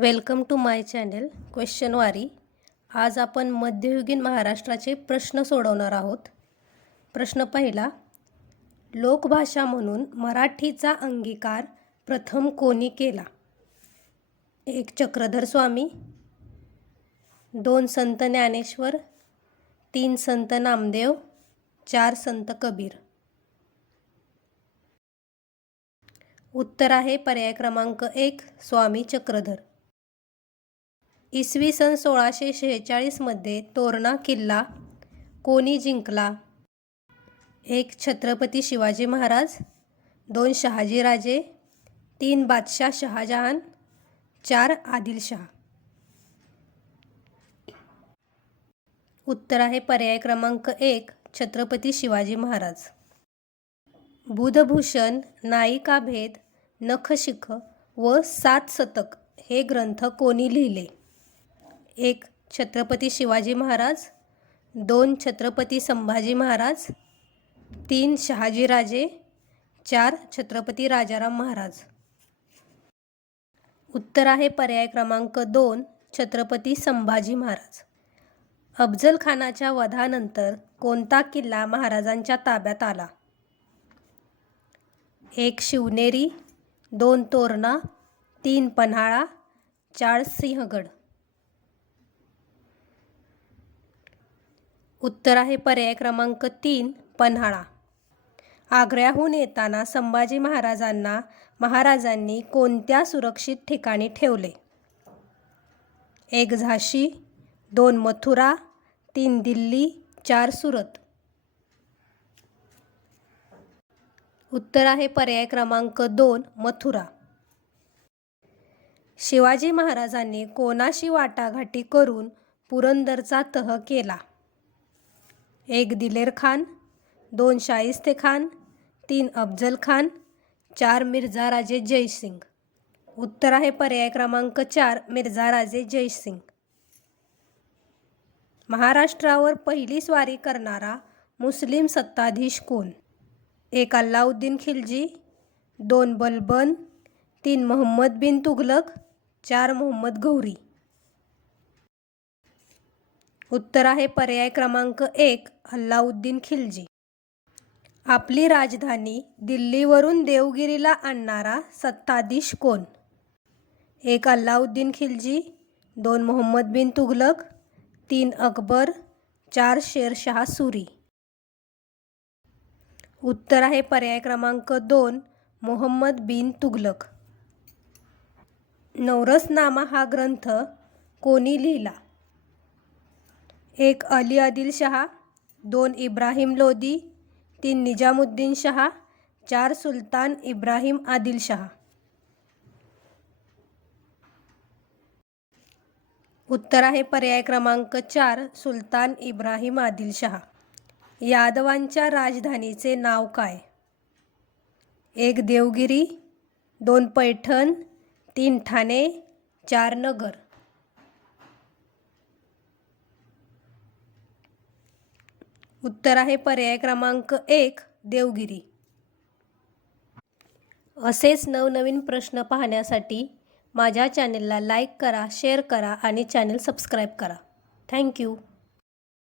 Welcome to my channel क्वेश्चनवारी आज आपण मध्ययुगीन महाराष्ट्राचे प्रश्न सोडवणार आहोत. प्रश्न पहिला लोकभाषा म्हणून मराठीचा अंगीकार प्रथम कोणी केला? एक चक्रधर स्वामी दोन संत ज्ञानेश्वर तीन संत नामदेव चार संत कबीर. उत्तर आहे पर्याय क्रमांक एक स्वामी चक्रधर. इसवी सन सोळाशे शेहेचाळीसमध्ये तोरणा किल्ला कोणी जिंकला? एक छत्रपती शिवाजी महाराज दोन शहाजीराजे तीन बादशाह शहाजहान चार आदिलशहा. उत्तर आहे पर्याय क्रमांक एक छत्रपती शिवाजी महाराज. बुधभूषण नायिकाभेद नखशिख व सात शतक हे ग्रंथ कोणी लिहिले? एक छत्रपती शिवाजी महाराज दोन छत्रपती संभाजी महाराज तीन शहाजीराजे चार छत्रपती राजाराम महाराज. उत्तर आहे पर्याय क्रमांक दोन छत्रपती संभाजी महाराज. अफजल खानाच्या वधानंतर कोणता किल्ला महाराजांच्या ताब्यात आला? एक शिवनेरी दोन तोरणा तीन पन्हाळा चार सिंहगड. उत्तर आहे पर्याय क्रमांक तीन पन्हाळा. आग्र्याहून येताना संभाजी महाराजांना महाराजांनी कोणत्या सुरक्षित ठिकाणी ठेवले? एक झाशी दोन मथुरा तीन दिल्ली चार सुरत. उत्तर आहे पर्याय क्रमांक दोन मथुरा. शिवाजी महाराजांनी कोणाशी वाटाघाटी करून पुरंदरचा तह केला? एक दिलेर खान दोन शाहिस्ते खान तीन अफजल खान चार मिर्झा राजे जयसिंग. उत्तर आहे पर्याय क्रमांक चार मिर्झा राजे जयसिंग. महाराष्ट्रावर पहिली स्वारी करणारा मुस्लिम सत्ताधीश कोण? एक अल्लाउद्दीन खिलजी दोन बलबन तीन मोहम्मद बिन तुघलक चार मोहम्मद गौरी. उत्तर आहे पर्याय क्रमांक एक अल्लाउद्दीन खिलजी. आपली राजधानी दिल्लीवरून देवगिरीला आणणारा सत्ताधीश कोण? एक अल्लाउद्दीन खिलजी दोन मोहम्मद बिन तुघलक तीन अकबर चार शेरशहा सुरी. उत्तर आहे पर्याय क्रमांक दोन मोहम्मद बिन तुघलक नवरसनामा हा ग्रंथ कोणी लिहिला? एक अली आदिल शहा दोन इब्राहिम लोदी तीन निजामुद्दीन शहा चार सुलतान इब्राहिम आदिल शहा. उत्तर आहे पर्याय क्रमांक चार सुलतान इब्राहिम आदिलशहा यादवांच्या राजधानीचे नाव काय? एक देवगिरी दोन पैठण तीन ठाणे चार नगर. उत्तर आहे पर्याय क्रमांक एक देवगिरी. असेच नवनवीन प्रश्न पाहण्यासाठी माझ्या चॅनेलला लाईक करा शेअर करा आणि चॅनेल सबस्क्राईब करा. थँक्यू